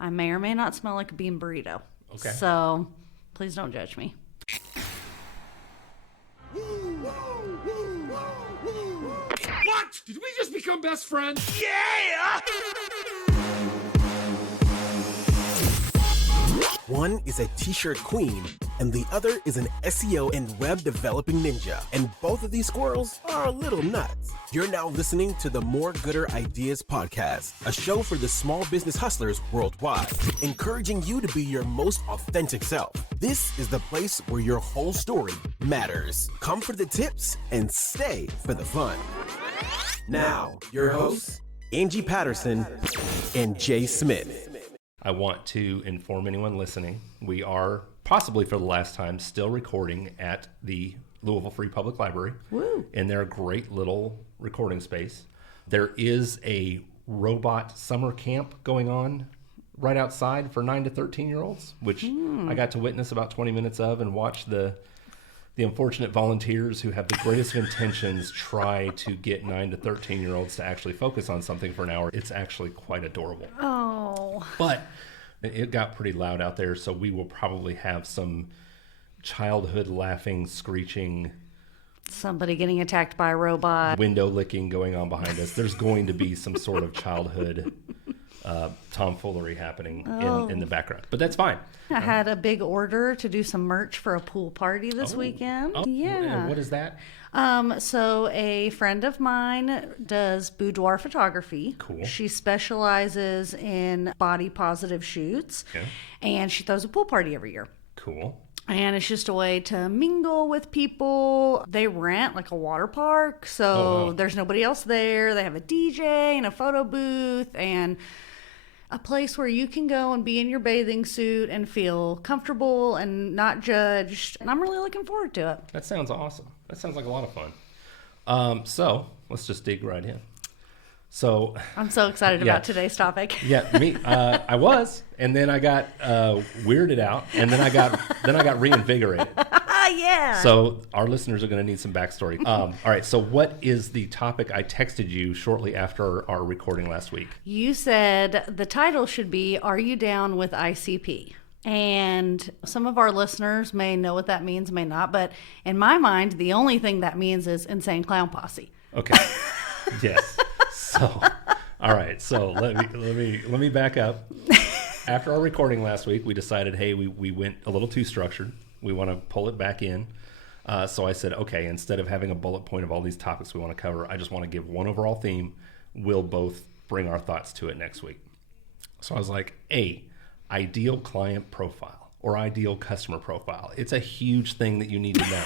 I may or may not smell like a bean burrito. Okay. So please don't judge me. What? Did we just become best friends? Yeah! One is a t-shirt queen, and the other is an SEO and web developing ninja. And both of these squirrels are a little nuts. You're now listening to the More Gooder Ideas podcast, a show for the small business hustlers worldwide, encouraging you to be your most authentic self. This is the place where your whole story matters. Come for the tips and stay for the fun. Now, your hosts, Angie Patterson and Jay Smith. I want to inform anyone listening, we are, possibly for the last time, still recording at the Louisville Free Public Library. Woo. In their great little recording space. There is a robot summer camp going on right outside for 9 to 13-year-olds, which I got to witness about 20 minutes of and watch the unfortunate volunteers who have the greatest of intentions try to get 9 to 13-year-olds to actually focus on something for an hour. It's actually quite adorable. Oh. But it got pretty loud out there, so we will probably have some childhood laughing, screeching, Somebody getting attacked by a robot. window licking going on behind us. There's going to be some sort of childhood tomfoolery happening in the background. But that's fine. I had a big order to do some merch for a pool party this weekend. Oh, Yeah. What is that? So a friend of mine does boudoir photography. Cool. She specializes in body positive shoots. Okay. And she throws a pool party every year. Cool. And it's just a way to mingle with people. They rent like a water park, so there's nobody else there. They have a DJ and a photo booth and a place where you can go and be in your bathing suit and feel comfortable and not judged. And I'm really looking forward to it. That sounds awesome. That sounds like a lot of fun. So let's just dig right in. So I'm so excited Yeah. about today's topic. yeah, me. I was, and then I got weirded out, and then I got reinvigorated. Yeah. So our listeners are going to need some backstory. All right. So what is the topic I texted you shortly after our recording last week? You said the title should be, Are You Down with ICP? And some of our listeners may know what that means, may not. But in my mind, the only thing that means is Insane Clown Posse. Okay. Yes. So, all right. So let me back up. After our recording last week, we decided, hey, we went a little too structured. We want to pull it back in. So I said, okay, instead of having a bullet point of all these topics we want to cover, I just want to give one overall theme. We'll both bring our thoughts to it next week. So I was like, ideal client profile or ideal customer profile. It's a huge thing that you need to know.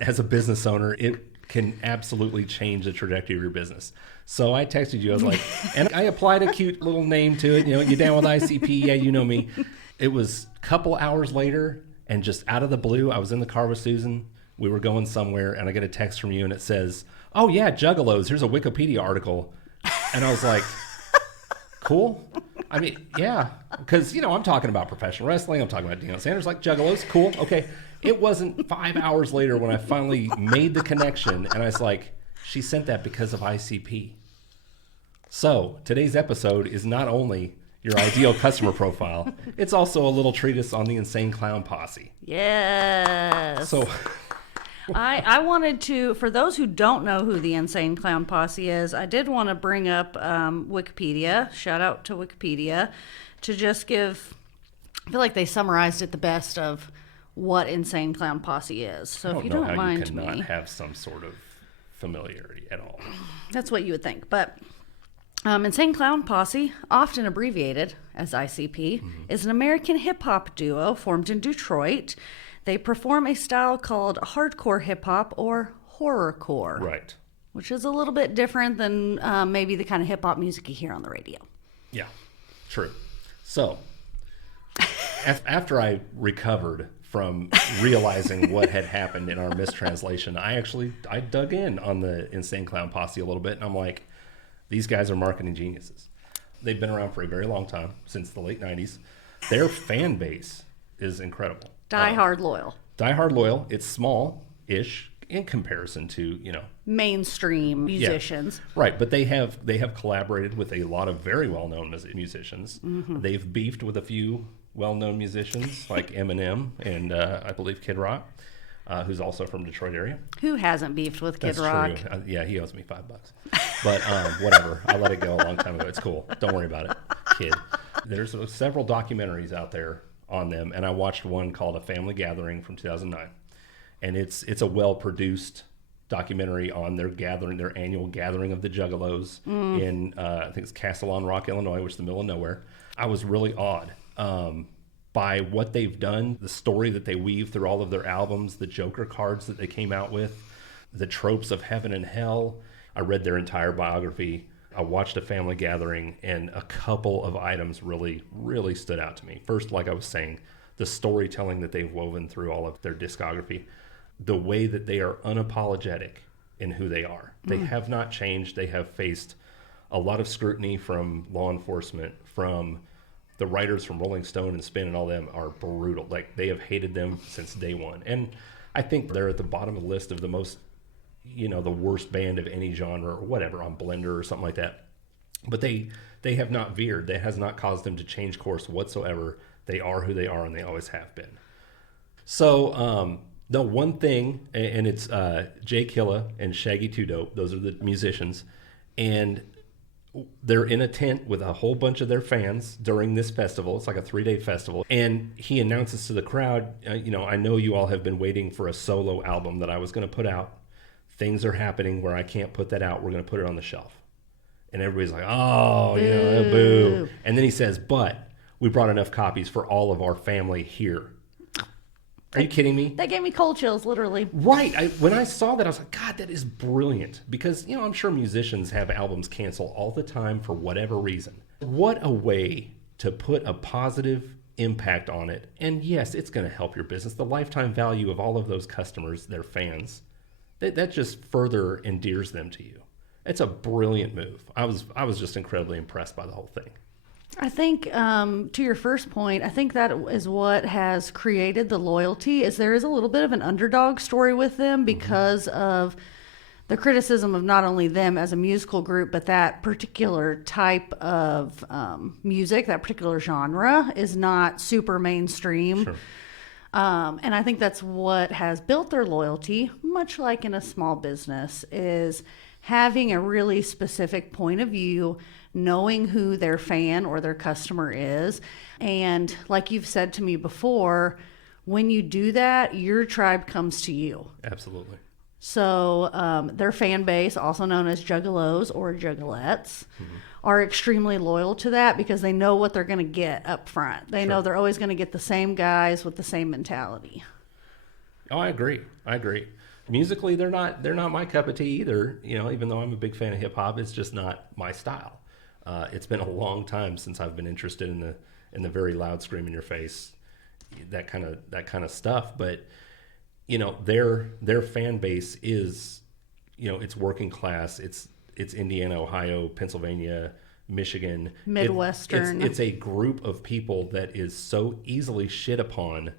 As a business owner, it can absolutely change the trajectory of your business. So I texted you, I was like, and I applied a cute little name to it. You down with ICP? Yeah, you know me. It was a couple hours later, and just out of the blue, I was in the car with Susan. We were going somewhere, and I get a text from you, and it says, oh, yeah, Juggalos. Here's a Wikipedia article. And I was like, cool. I mean, yeah, because, I'm talking about professional wrestling. I'm talking about Deion Sanders, like Juggalos. Cool. Okay. It wasn't 5 hours later when I finally made the connection, and I was like, she sent that because of ICP. So today's episode is not only your ideal customer profile, it's also a little treatise on the Insane Clown Posse. Yes. So I wanted to, for those who don't know who the Insane Clown Posse is, I did want to bring up Wikipedia, shout out to Wikipedia, to just give, I feel like they summarized it the best of what Insane Clown Posse is. So if you don't mind you cannot me, have some sort of familiarity at all. that's what you would think. But Insane Clown Posse, often abbreviated as ICP, is an American hip-hop duo formed in Detroit. They perform a style called hardcore hip-hop or horrorcore. Right. Which is a little bit different than maybe the kind of hip-hop music you hear on the radio. Yeah, true. So after I recovered from realizing what had happened in our mistranslation, I dug in on the Insane Clown Posse a little bit, and I'm like, these guys are marketing geniuses. They've been around for a very long time, since the late 90s. Their fan base is incredible. Die hard loyal. Die hard loyal. It's small-ish in comparison to, mainstream musicians. Yeah, right. But they have collaborated with a lot of very well-known musicians. Mm-hmm. They've beefed with a few well-known musicians like Eminem and I believe Kid Rock, who's also from Detroit area. Who hasn't beefed with Kid Rock? True. Yeah, he owes me $5. But whatever. I let it go a long time ago. It's cool. Don't worry about it, kid. There's several documentaries out there on them, and I watched one called A Family Gathering from 2009. And it's a well-produced documentary on their annual gathering of the Juggalos in, I think it's Castle on Rock, Illinois, which is the middle of nowhere. I was really awed by what they've done, the story that they weave through all of their albums, the Joker cards that they came out with, the tropes of heaven and hell. I read their entire biography. I watched A Family Gathering, and a couple of items really, really stood out to me. First, like I was saying, the storytelling that they've woven through all of their discography, the way that they are unapologetic in who they are. They have not changed. They have faced a lot of scrutiny from law enforcement, from the writers from Rolling Stone and Spin and all them are brutal. Like, they have hated them since day one. And I think they're at the bottom of the list of the most, the worst band of any genre or whatever on Blender or something like that. But they have not veered. That has not caused them to change course whatsoever. They are who they are, and they always have been. So, the one thing, and it's Jay Killa and Shaggy 2 Dope, those are the musicians, and they're in a tent with a whole bunch of their fans during this festival. It's like a 3-day festival. And he announces to the crowd, I know you all have been waiting for a solo album that I was going to put out. Things are happening where I can't put that out. We're going to put it on the shelf. And everybody's like, oh, boo. Boo. And then he says, but we brought enough copies for all of our family here. Are you kidding me? That gave me cold chills, literally. Right. When I saw that, I was like, God, that is brilliant. Because, I'm sure musicians have albums cancel all the time for whatever reason. What a way to put a positive impact on it. And yes, it's going to help your business. The lifetime value of all of those customers, their fans, that just further endears them to you. It's a brilliant move. I was just incredibly impressed by the whole thing. I think, to your first point, I think that is what has created the loyalty, is there is a little bit of an underdog story with them because of the criticism of not only them as a musical group, but that particular type of music, that particular genre is not super mainstream. Sure. And I think that's what has built their loyalty, much like in a small business, is having a really specific point of view, knowing who their fan or their customer is. And like you've said to me before, when you do that, your tribe comes to you. Absolutely. So their fan base, also known as Juggalos or Juggalettes, are extremely loyal to that because they know what they're going to get up front. They know they're always going to get the same guys with the same mentality. Oh, I agree. Musically, they're not my cup of tea either. Even though I'm a big fan of hip hop, it's just not my style. It's been a long time since I've been interested in the very loud, scream in your face, that kind of stuff. But their fan base is, it's working class. It's Indiana, Ohio, Pennsylvania, Michigan, Midwestern. It's a group of people that is so easily shit upon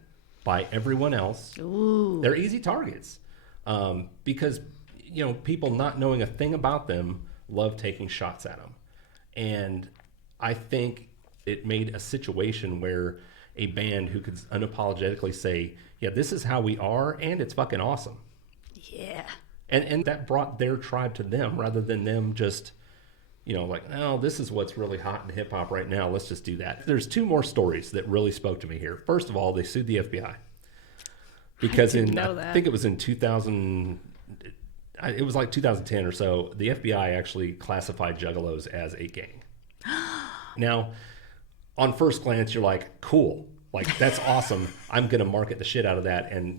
by everyone else. Ooh. They're easy targets. Because, people not knowing a thing about them love taking shots at them. And I think it made a situation where a band who could unapologetically say, yeah, this is how we are, and it's fucking awesome. Yeah. And that brought their tribe to them rather than them just, this is what's really hot in hip hop right now. Let's just do that. There's 2 more stories that really spoke to me here. First of all, they sued the FBI. Because I think it was in 2000, it was like 2010 or so, the FBI actually classified Juggalos as a gang. Now, on first glance, you're like, cool. Like, that's awesome. I'm going to market the shit out of that. And,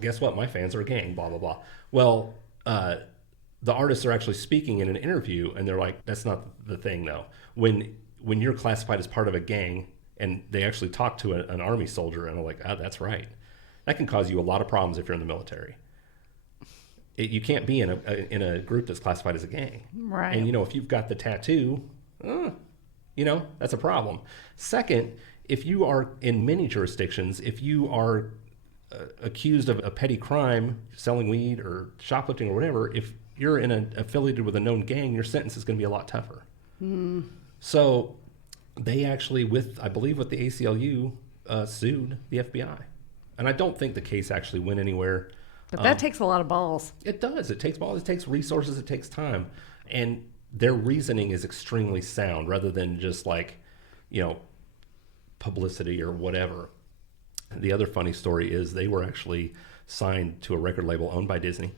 guess what? My fans are a gang, blah, blah, blah. Well, the artists are actually speaking in an interview, and they're like, that's not the thing, though. When you're classified as part of a gang, and they actually talk to an army soldier, and they're like, oh, that's right. That can cause you a lot of problems if you're in the military. You can't be in a group that's classified as a gang. Right. And, if you've got the tattoo, that's a problem. Second, if you are in many jurisdictions, if you are accused of a petty crime, selling weed or shoplifting or whatever, if you're affiliated with a known gang, your sentence is going to be a lot tougher. So they actually, I believe with the ACLU, sued the FBI. And I don't think the case actually went anywhere. But that takes a lot of balls. It does. It takes balls. It takes resources. It takes time. And their reasoning is extremely sound rather than just like, publicity or whatever. The other funny story is they were actually signed to a record label owned by Disney.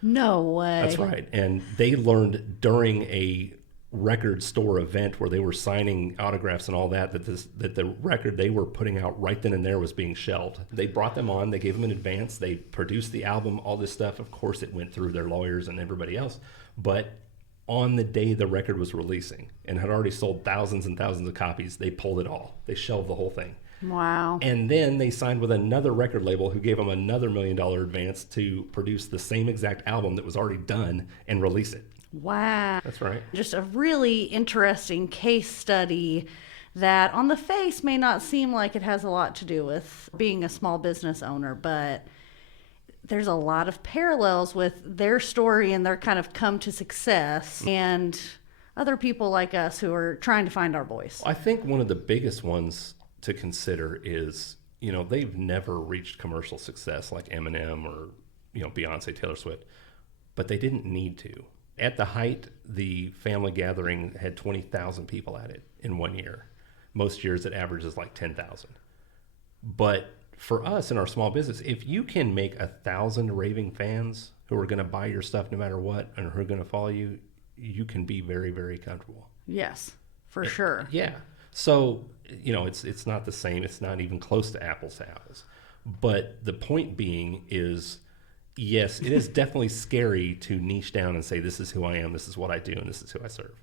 No way. That's right. And they learned during a record store event where they were signing autographs and all that the record they were putting out right then and there was being shelved. They brought them on, they gave them an advance, they produced the album, all this stuff. Of course it went through their lawyers and everybody else, but on the day the record was releasing and had already sold thousands and thousands of copies, they pulled it all. They shelved the whole thing. Wow. And then they signed with another record label who gave them another $1 million advance to produce the same exact album that was already done and release it. Wow. That's right. Just a really interesting case study that on the face may not seem like it has a lot to do with being a small business owner, but there's a lot of parallels with their story and their kind of come to success and other people like us who are trying to find our voice. I think one of the biggest ones to consider is, they've never reached commercial success like Eminem or, Beyonce, Taylor Swift, but they didn't need to. At the height, the family gathering had 20,000 people at it in 1 year. Most years it averages like 10,000. But for us in our small business, if you can make 1,000 raving fans who are going to buy your stuff no matter what and who are going to follow you, you can be very, very comfortable. Yes, for sure. Yeah. So, it's not the same. It's not even close to apples to apples. But the point being is, yes, it is definitely scary to niche down and say, this is who I am, this is what I do, and this is who I serve.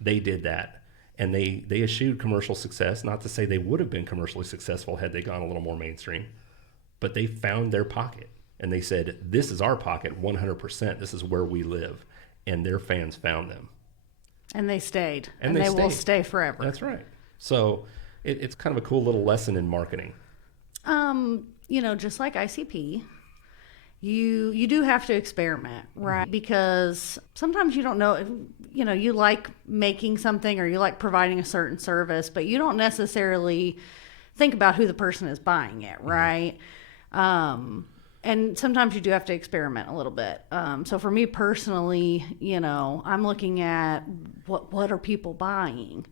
They did that. And they eschewed commercial success. Not to say they would have been commercially successful had they gone a little more mainstream. But they found their pocket. And they said, this is our pocket 100%. This is where we live. And their fans found them. And they stayed. And they stayed. will stay forever. That's right. So it's kind of a cool little lesson in marketing. Just like ICP, you do have to experiment, right? Mm-hmm. Because sometimes you don't know, you like making something or you like providing a certain service, but you don't necessarily think about who the person is buying it, right? Mm-hmm. And sometimes you do have to experiment a little bit. So for me personally, I'm looking at what are people buying?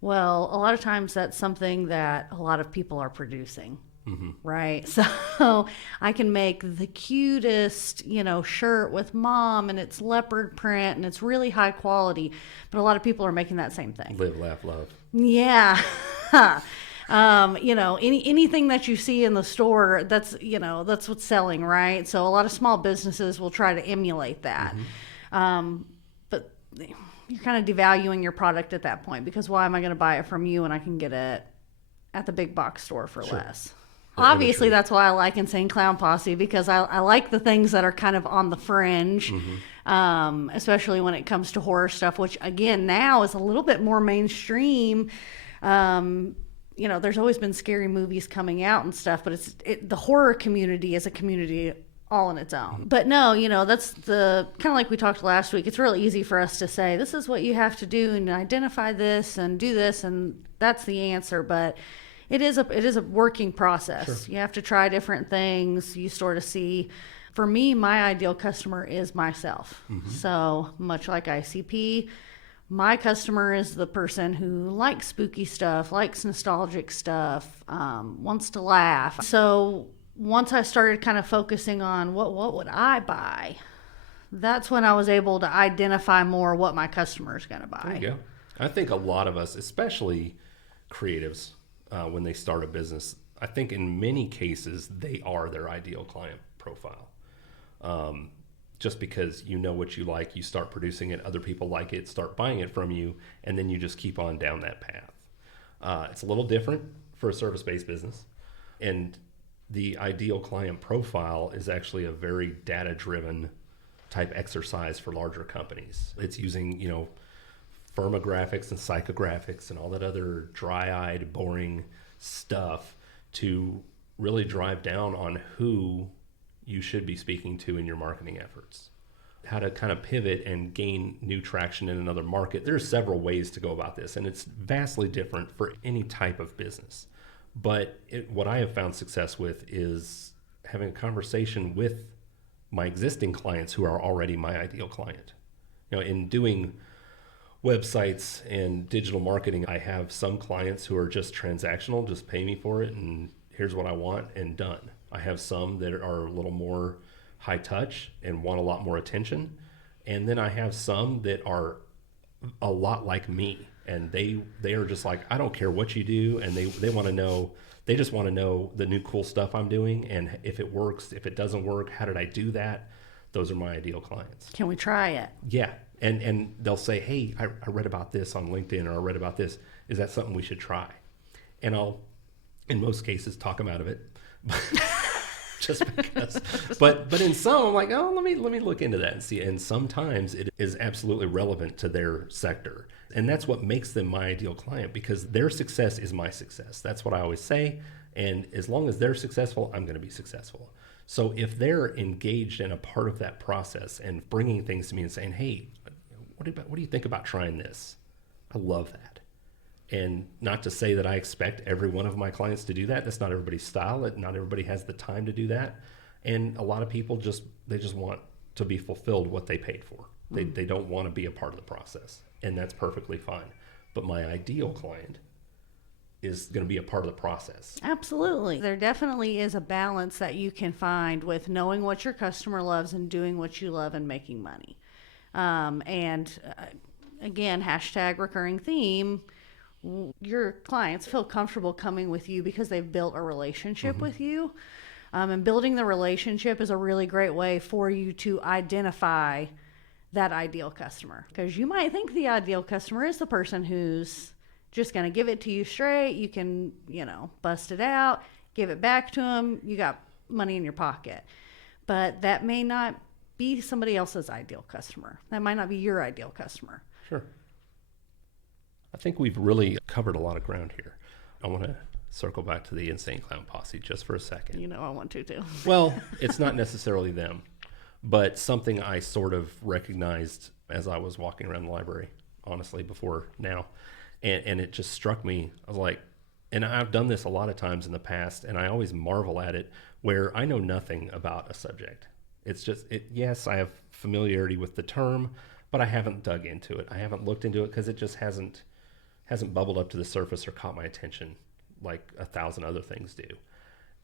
Well, a lot of times that's something that a lot of people are producing. Mm-hmm. Right. So I can make the cutest, shirt with mom and it's leopard print and it's really high quality, but a lot of people are making that same thing. Live, laugh, love. Yeah. Anything that you see in the store, that's what's selling, right? So a lot of small businesses will try to emulate that. Mm-hmm. But you're kind of devaluing your product at that point because why am I going to buy it from you when I can get it at the big box store for less? Obviously, that's why I like Insane Clown Posse, because I like the things that are kind of on the fringe, mm-hmm. especially when it comes to horror stuff, which, again, now is a little bit more mainstream. There's always been scary movies coming out and stuff, but the horror community is a community all on its own. Mm-hmm. But no, that's the kind of like we talked last week. It's really easy for us to say, this is what you have to do and identify this and do this, and that's the answer. But it is a working process. Sure. You have to try different things. You sort of see, for me, my ideal customer is myself. Mm-hmm. So much like ICP, my customer is the person who likes spooky stuff, likes nostalgic stuff, wants to laugh. So once I started kind of focusing on what would I buy, that's when I was able to identify more what my customer is going to buy. There you go. I think a lot of us, especially creatives, when they start a business, I think in many cases they are their ideal client profile. Just because you know what you like, you start producing it, other people like it, start buying it from you, and then you just keep on down that path. It's a little different for a service-based business, and the ideal client profile is actually a very data-driven type exercise for larger companies. It's using, firmographics and psychographics and all that other dry-eyed, boring stuff to really drive down on who you should be speaking to in your marketing efforts, how to kind of pivot and gain new traction in another market. There's several ways to go about this, and it's vastly different for any type of business. But what I have found success with is having a conversation with my existing clients who are already my ideal client. In doing websites and digital marketing, I have some clients who are just transactional, just pay me for it, and here's what I want, and done. I have some that are a little more high touch and want a lot more attention. And then I have some that are a lot like me, and they are just like, I don't care what you do. And they want to know, they just want to know the new cool stuff I'm doing. And if it works, if it doesn't work, how did I do that? Those are my ideal clients. Can we try it? Yeah. And they'll say, hey, I read about this on LinkedIn, or I read about this. Is that something we should try? And I'll, in most cases, talk them out of it. Just because, but in some, I'm like, oh, let me look into that and see. And sometimes it is absolutely relevant to their sector, and that's what makes them my ideal client, because their success is my success. That's what I always say. And as long as they're successful, I'm going to be successful. So if they're engaged in a part of that process and bringing things to me and saying, hey, what do you think about trying this? I love that. And not to say that I expect every one of my clients to do that. That's not everybody's style. Not everybody has the time to do that. And a lot of people just want to be fulfilled what they paid for. They don't want to be a part of the process. And that's perfectly fine. But my ideal client is going to be a part of the process. Absolutely. There definitely is a balance that you can find with knowing what your customer loves and doing what you love and making money. Again, hashtag recurring theme, your clients feel comfortable coming with you because they've built a relationship with you. And building the relationship is a really great way for you to identify that ideal customer. Because you might think the ideal customer is the person who's just going to give it to you straight. You can, bust it out, give it back to them. You got money in your pocket. But that may not be somebody else's ideal customer. That might not be your ideal customer. Sure. I think we've really covered a lot of ground here. I want to circle back to the Insane Clown Posse just for a second. I want to too. Well, it's not necessarily them, but something I sort of recognized as I was walking around the library, honestly, before now. And it just struck me. I was like, and I've done this a lot of times in the past, and I always marvel at it, where I know nothing about a subject. It's just, yes, I have familiarity with the term, but I haven't dug into it. I haven't looked into it because it just hasn't bubbled up to the surface or caught my attention like 1,000 other things do.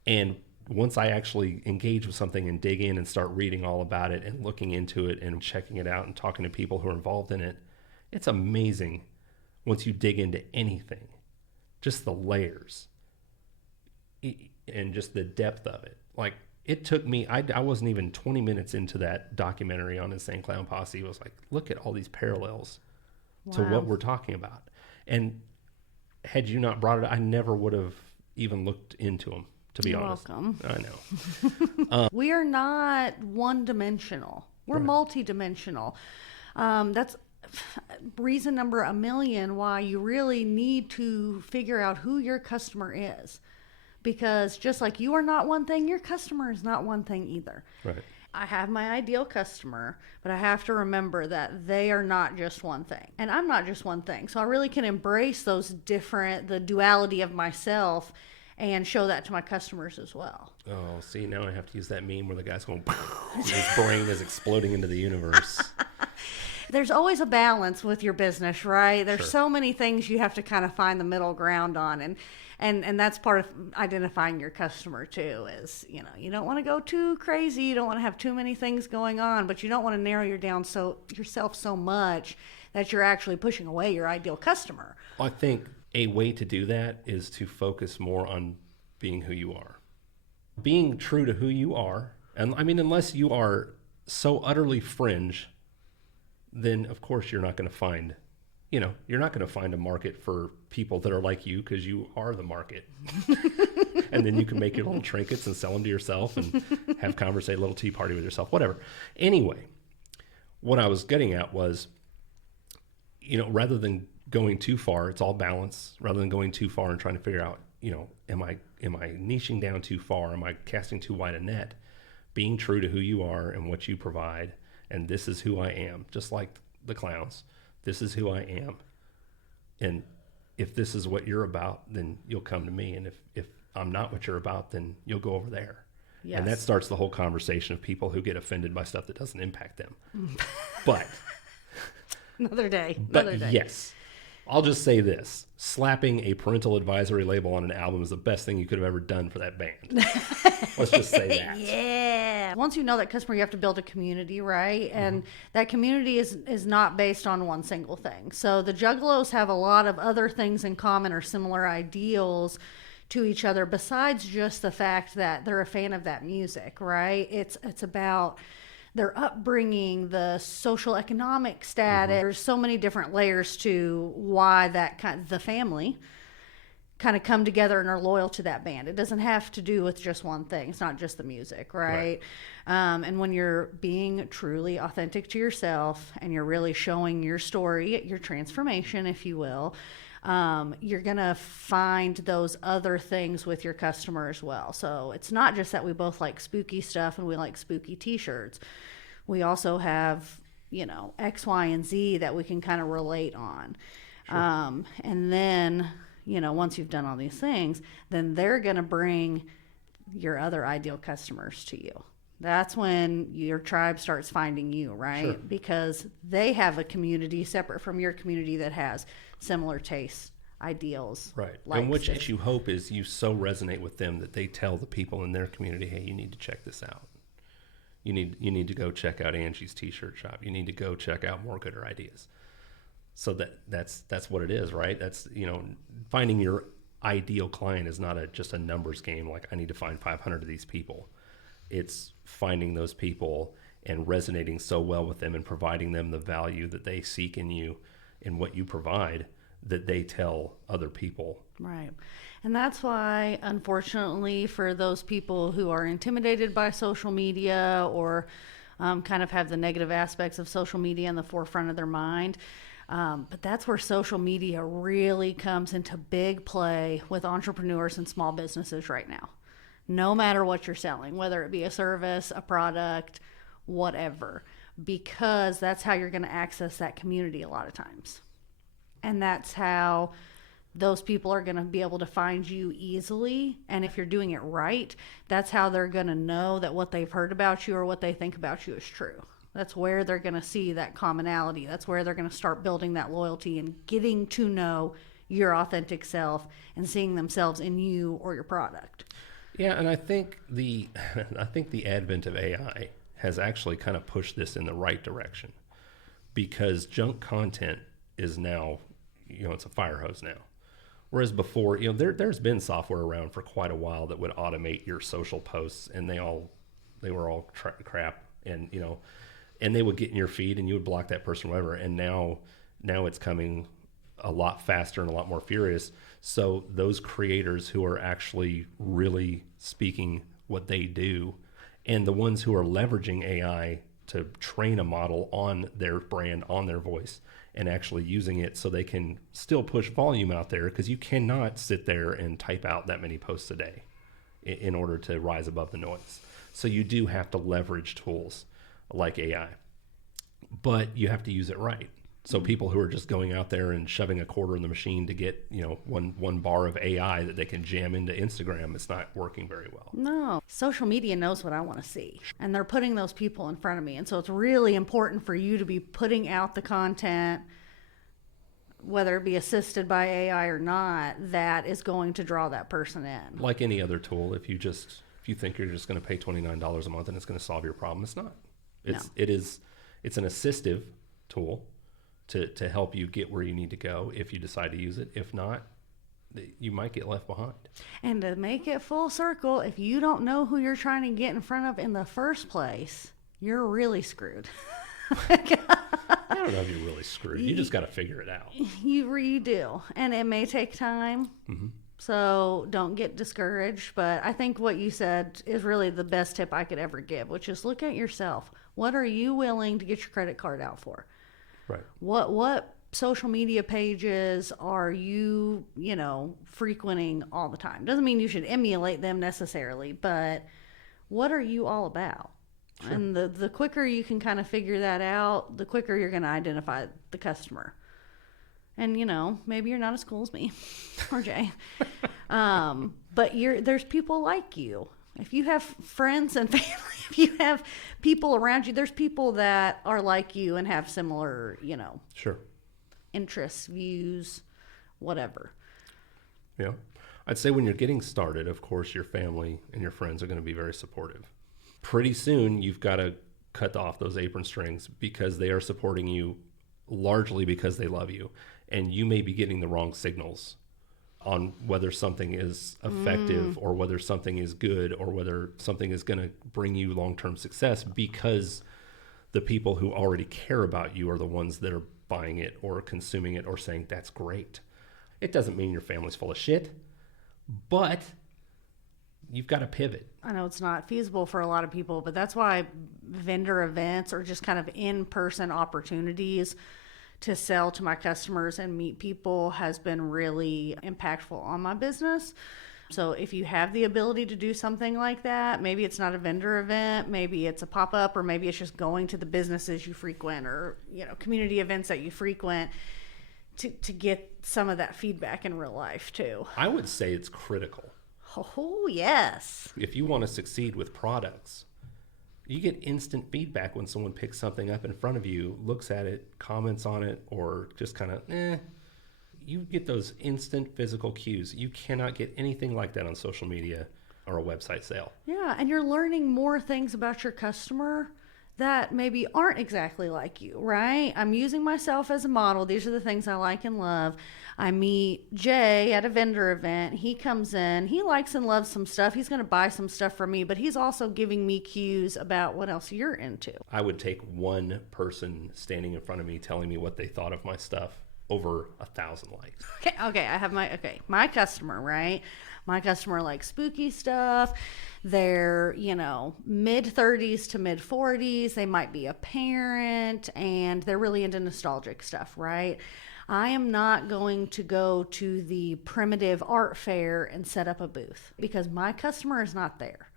And once I actually engage with something and dig in and start reading all about it and looking into it and checking it out and talking to people who are involved in it, it's amazing once you dig into anything, just the layers and just the depth of it. Like, it took me, I wasn't even 20 minutes into that documentary on Insane Clown Posse. It was like, look at all these parallels to what we're talking about. And had you not brought it, I never would have even looked into them, to be honest. Welcome. I know. We are not one-dimensional. We're multi-dimensional. That's reason number 1,000,000 why you really need to figure out who your customer is. Because just like you are not one thing, your customer is not one thing either. Right. I have my ideal customer, but I have to remember that they are not just one thing. And I'm not just one thing. So I really can embrace the duality of myself and show that to my customers as well. Oh, see, now I have to use that meme where the guy's going, and his brain is exploding into the universe. There's always a balance with your business, right? There's Sure. so many things you have to kind of find the middle ground on. And that's part of identifying your customer too, is, you don't want to go too crazy. You don't want to have too many things going on, but you don't want to narrow yourself so much that you're actually pushing away your ideal customer. I think a way to do that is to focus more on being who you are. Being true to who you are. And I mean, unless you are so utterly fringe, then of course you're not going to find a market for people that are like you, because you are the market. And then you can make your little trinkets and sell them to yourself and have a little tea party with yourself, whatever. Anyway, what I was getting at was, rather than going too far, it's all balance. Rather than going too far and trying to figure out, am I niching down too far? Am I casting too wide a net? Being true to who you are and what you provide, and this is who I am, just like the clowns. This is who I am. And if this is what you're about, then you'll come to me. And if I'm not what you're about, then you'll go over there. Yes. And that starts the whole conversation of people who get offended by stuff that doesn't impact them. But another day. Yes, I'll just say this. Slapping a parental advisory label on an album is the best thing you could have ever done for that band. Let's just say that. Yeah. Once you know that customer, you have to build a community, right? And that community is not based on one single thing. So the Juggalos have a lot of other things in common or similar ideals to each other besides just the fact that they're a fan of that music, right? It's about their upbringing, the social economic status. There's so many different layers to why the family kind of come together and are loyal to that band. It doesn't have to do with just one thing. It's not just the music, right? And when you're being truly authentic to yourself and you're really showing your story, your transformation, if you will, you're going to find those other things with your customer as well. So it's not just that we both like spooky stuff and we like spooky t-shirts. We also have, X, Y, and Z that we can kind of relate on. Sure. And then, once you've done all these things, then they're going to bring your other ideal customers to you. That's when your tribe starts finding you, right? Sure. Because they have a community separate from your community that has similar tastes, ideals. Right. And what you hope is you so resonate with them that they tell the people in their community, hey, you need to check this out. You need to go check out Angie's t-shirt shop. You need to go check out more Gooder Ideas. So that's what it is, right? That's, finding your ideal client is not just a numbers game. Like I need to find 500 of these people. It's finding those people and resonating so well with them and providing them the value that they seek in you and what you provide that they tell other people. Right. And that's why, unfortunately, for those people who are intimidated by social media or kind of have the negative aspects of social media in the forefront of their mind, but that's where social media really comes into big play with entrepreneurs and small businesses right now. No matter what you're selling, whether it be a service, a product, whatever, because that's how you're going to access that community a lot of times. And that's how those people are going to be able to find you easily. And if you're doing it right, that's how they're going to know that what they've heard about you or what they think about you is true. That's where they're going to see that commonality. That's where they're going to start building that loyalty and getting to know your authentic self and seeing themselves in you or your product. Yeah, and I think the advent of AI has actually kind of pushed this in the right direction, because junk content is now, it's a fire hose now. Whereas before, there's been software around for quite a while that would automate your social posts, and they were all crap, and and they would get in your feed and you would block that person, whatever. And now it's coming a lot faster and a lot more furious. So those creators who are actually really speaking what they do, and the ones who are leveraging AI to train a model on their brand, on their voice, and actually using it so they can still push volume out there, because you cannot sit there and type out that many posts a day in order to rise above the noise. So you do have to leverage tools like AI, but you have to use it right. So people who are just going out there and shoving a quarter in the machine to get, one bar of AI that they can jam into Instagram, it's not working very well. No. Social media knows what I want to see, and they're putting those people in front of me. And so it's really important for you to be putting out the content, whether it be assisted by AI or not, that is going to draw that person in. Like any other tool, if you think you're just going to pay $29 a month and it's going to solve your problem, it's not. It's an assistive tool to help you get where you need to go if you decide to use it. If not, you might get left behind. And to make it full circle, if you don't know who you're trying to get in front of in the first place, you're really screwed. I don't know if you're really screwed. You just got to figure it out. You do. And it may take time. Mm-hmm. So don't get discouraged. But I think what you said is really the best tip I could ever give, which is look at yourself. What are you willing to get your credit card out for? Right. What social media pages are you, frequenting all the time? Doesn't mean you should emulate them necessarily, but what are you all about? Sure. And the quicker you can kind of figure that out, the quicker you're going to identify the customer. And, maybe you're not as cool as me or Jay. But there's people like you. If you have friends and family, if you have people around you, there's people that are like you and have similar, Sure. interests, views, whatever. Yeah. I'd say when you're getting started, of course, your family and your friends are going to be very supportive. Pretty soon, you've got to cut off those apron strings because they are supporting you largely because they love you. And you may be getting the wrong signals on whether something is effective or whether something is good or whether something is going to bring you long-term success because the people who already care about you are the ones that are buying it or consuming it or saying, that's great. It doesn't mean your family's full of shit, but you've got to pivot. I know it's not feasible for a lot of people, but that's why vendor events or just kind of in-person opportunities to sell to my customers and meet people has been really impactful on my business. So if you have the ability to do something like that, maybe it's not a vendor event, maybe it's a pop-up, or maybe it's just going to the businesses you frequent or, community events that you frequent to get some of that feedback in real life too. I would say it's critical. Oh, yes. If you want to succeed with products, you get instant feedback when someone picks something up in front of you, looks at it, comments on it, or just kind of, You get those instant physical cues. You cannot get anything like that on social media or a website sale. Yeah, and you're learning more things about your customer that maybe aren't exactly like you, right? I'm using myself as a model. These are the things I like and love. I meet Jay at a vendor event. He comes in. He likes and loves some stuff. He's going to buy some stuff from me, but he's also giving me cues about what else you're into. I would take one person standing in front of me telling me what they thought of my stuff over 1,000 likes. Okay. I have my customer, right? My customer likes spooky stuff. They're, mid-30s to mid-40s. They might be a parent, and they're really into nostalgic stuff, right? I am not going to go to the primitive art fair and set up a booth because my customer is not there.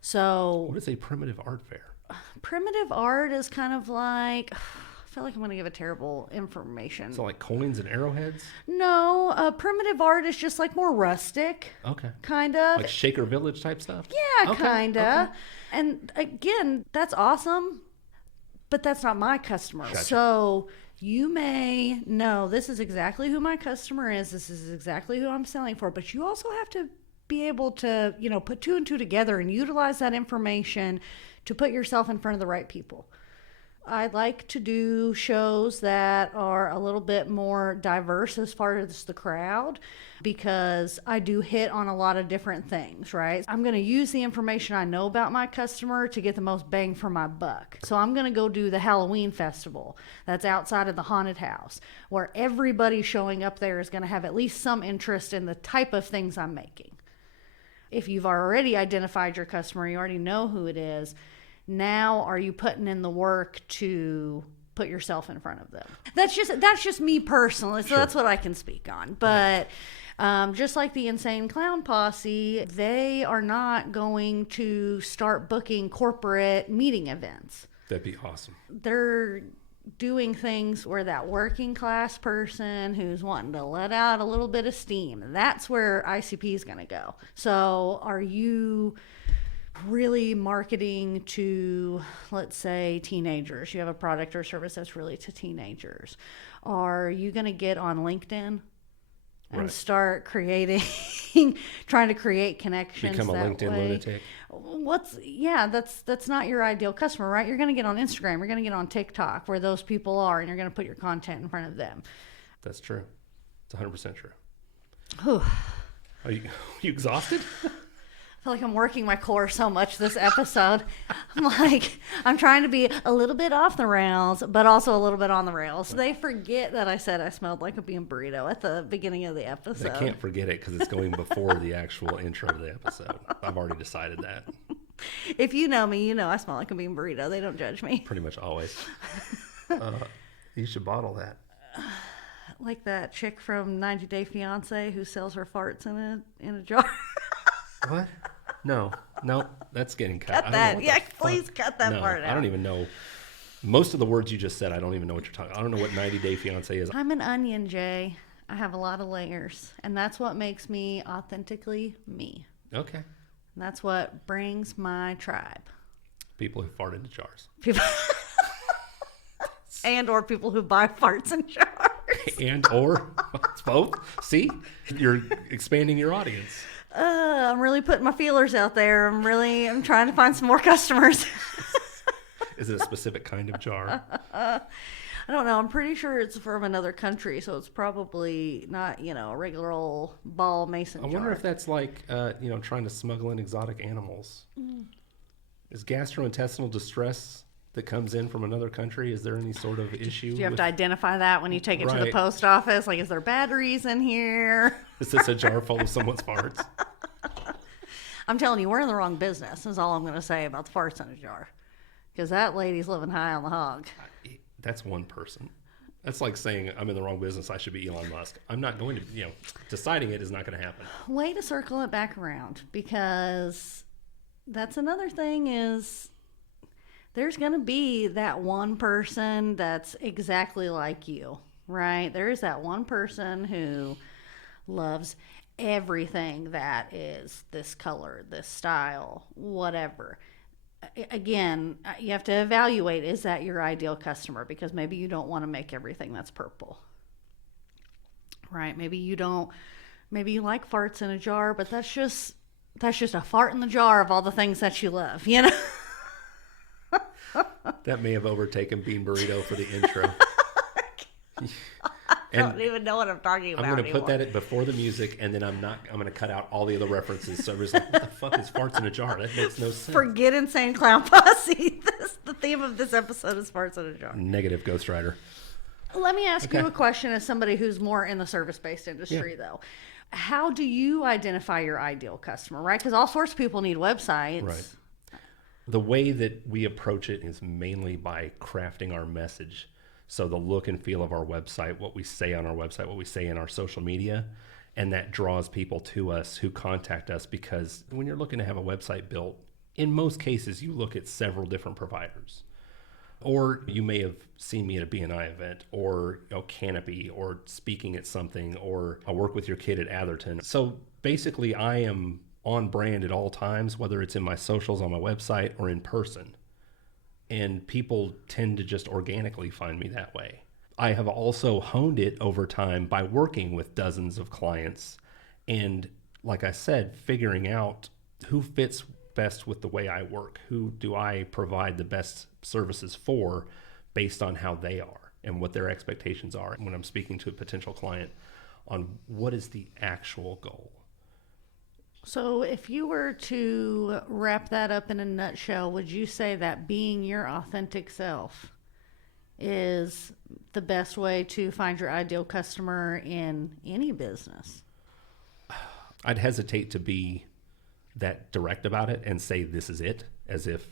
So what is a primitive art fair? Primitive art is kind of like... I feel like I'm going to give a terrible information. So like coins and arrowheads? No, primitive art is just like more rustic. Okay. Kind of. Like Shaker Village type stuff? Yeah, okay. kind of. Okay. And again, that's awesome, but that's not my customer. Gotcha. So you may know this is exactly who my customer is. This is exactly who I'm selling for, but you also have to be able to, put two and two together and utilize that information to put yourself in front of the right people. I like to do shows that are a little bit more diverse as far as the crowd because I do hit on a lot of different things, right? I'm going to use the information I know about my customer to get the most bang for my buck. So I'm going to go do the Halloween festival that's outside of the haunted house where everybody showing up there is going to have at least some interest in the type of things I'm making. If you've already identified your customer, you already know who it is. Now, are you putting in the work to put yourself in front of them? That's just me personally, so sure. That's what I can speak on. But just like the Insane Clown Posse, they are not going to start booking corporate meeting events. That'd be awesome. They're doing things where that working class person who's wanting to let out a little bit of steam, that's where ICP is going to go. So are you really marketing to, let's say, teenagers? You have a product or service that's really to teenagers. Are you going to get on LinkedIn and start creating, trying to create connections? Become a LinkedIn lunatic? That's not your ideal customer, right? You're going to get on Instagram, you're going to get on TikTok where those people are, and you're going to put your content in front of them. That's true. It's 100% true. Whew. Are you exhausted? I feel like I'm working my core so much this episode. I'm trying to be a little bit off the rails, but also a little bit on the rails. They forget that I said I smelled like a bean burrito at the beginning of the episode. They can't forget it because it's going before the actual intro of the episode. I've already decided that. If you know me, you know I smell like a bean burrito. They don't judge me. Pretty much always. You should bottle that. like that chick from 90 Day Fiance who sells her farts in a jar. What? No, that's getting cut. Cut I don't know that. what Yeah, the please fuck. cut that No, part out. I don't even know. Most of the words you just said, I don't even know what you're talking. I don't know what 90 Day Fiance is. I'm an onion, Jay. I have a lot of layers, and that's what makes me authentically me. Okay. And that's what brings my tribe. People who fart into jars. People and or people who buy farts in jars. And or it's both. See, you're expanding your audience. I'm really putting my feelers out there. I'm trying to find some more customers. Is it a specific kind of jar? I don't know. I'm pretty sure it's from another country, so it's probably not, a regular old ball mason jar. I wonder if that's like, trying to smuggle in exotic animals. Is gastrointestinal distress that comes in from another country, is there any sort of issue? Do you have to identify that when you take it to the Right. post office? Like, is there batteries in here? Is this a jar full of someone's farts? I'm telling you, we're in the wrong business, is all I'm going to say about the farts in a jar. Because that lady's living high on the hog. That's one person. That's like saying I'm in the wrong business. I should be Elon Musk. I'm not going to, deciding it is not going to happen. Way to circle it back around, because that's another thing is there's going to be that one person that's exactly like you, right? There is that one person who loves everything that is this color, this style, whatever. Again, you have to evaluate, is that your ideal customer? Because maybe you don't want to make everything that's purple, right? Maybe you like farts in a jar, but that's just a fart in the jar of all the things that you love, That may have overtaken Bean Burrito for the intro. I don't even know what I'm talking about I'm going to put anymore. that before the music, and then I'm going to cut out all the other references. So everybody's like, what the fuck is farts in a jar? That makes no sense. Forget Insane Clown Posse. The theme of this episode is farts in a jar. Negative Ghost Rider. Let me ask Okay. you a question as somebody who's more in the service-based industry, though. How do you identify your ideal customer, right? Because all sorts of people need websites. Right. The way that we approach it is mainly by crafting our message. So the look and feel of our website, what we say on our website, what we say in our social media, and that draws people to us who contact us, because when you're looking to have a website built, in most cases, you look at several different providers. Or you may have seen me at a BNI event, or Canopy, or speaking at something, or I work with your kid at Atherton. So basically, I am on brand at all times, whether it's in my socials, on my website, or in person. And people tend to just organically find me that way. I have also honed it over time by working with dozens of clients. And like I said, figuring out who fits best with the way I work. Who do I provide the best services for based on how they are and what their expectations are when I'm speaking to a potential client on what is the actual goal. So if you were to wrap that up in a nutshell, would you say that being your authentic self is the best way to find your ideal customer in any business? I'd hesitate to be that direct about it and say this is it, as if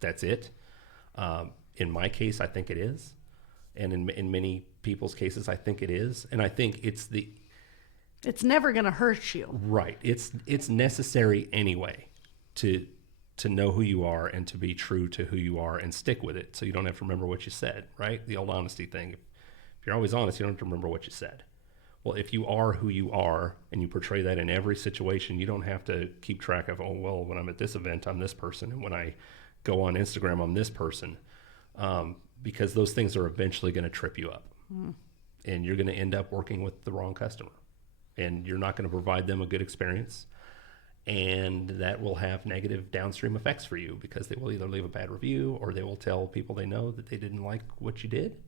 that's it. In my case, I think it is. And in many people's cases, I think it is. And I think it's never going to hurt you. Right. It's necessary anyway to know who you are and to be true to who you are and stick with it, so you don't have to remember what you said, right? The old honesty thing. If you're always honest, you don't have to remember what you said. Well, if you are who you are and you portray that in every situation, you don't have to keep track of, when I'm at this event, I'm this person, and when I go on Instagram, I'm this person, because those things are eventually going to trip you up. And you're going to end up working with the wrong customer. And you're not going to provide them a good experience. And that will have negative downstream effects for you, because they will either leave a bad review or they will tell people they know that they didn't like what you did,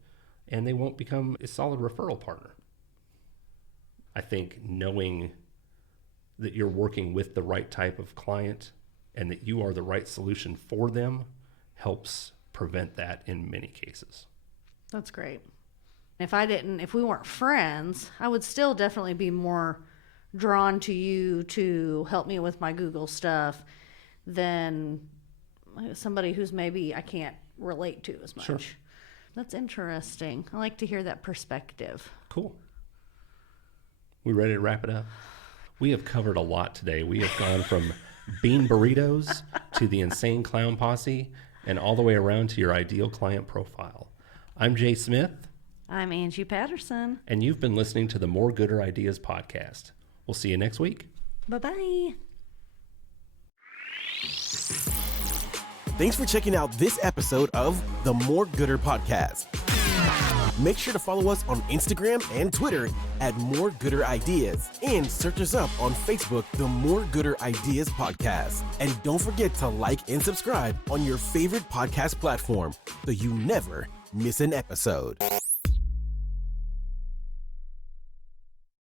and they won't become a solid referral partner. I think knowing that you're working with the right type of client and that you are the right solution for them helps prevent that in many cases. That's great. If we weren't friends, I would still definitely be more drawn to you to help me with my Google stuff than somebody who's maybe I can't relate to as much. Sure. That's interesting. I like to hear that perspective. Cool. We ready to wrap it up? We have covered a lot today. We have gone from bean burritos to the insane clown posse and all the way around to your ideal client profile. I'm Jay Smith. I'm Angie Patterson. And you've been listening to the More Gooder Ideas podcast. We'll see you next week. Bye-bye. Thanks for checking out this episode of the More Gooder podcast. Make sure to follow us on Instagram and Twitter at More Gooder Ideas and search us up on Facebook, the More Gooder Ideas podcast. And don't forget to like and subscribe on your favorite podcast platform so you never miss an episode.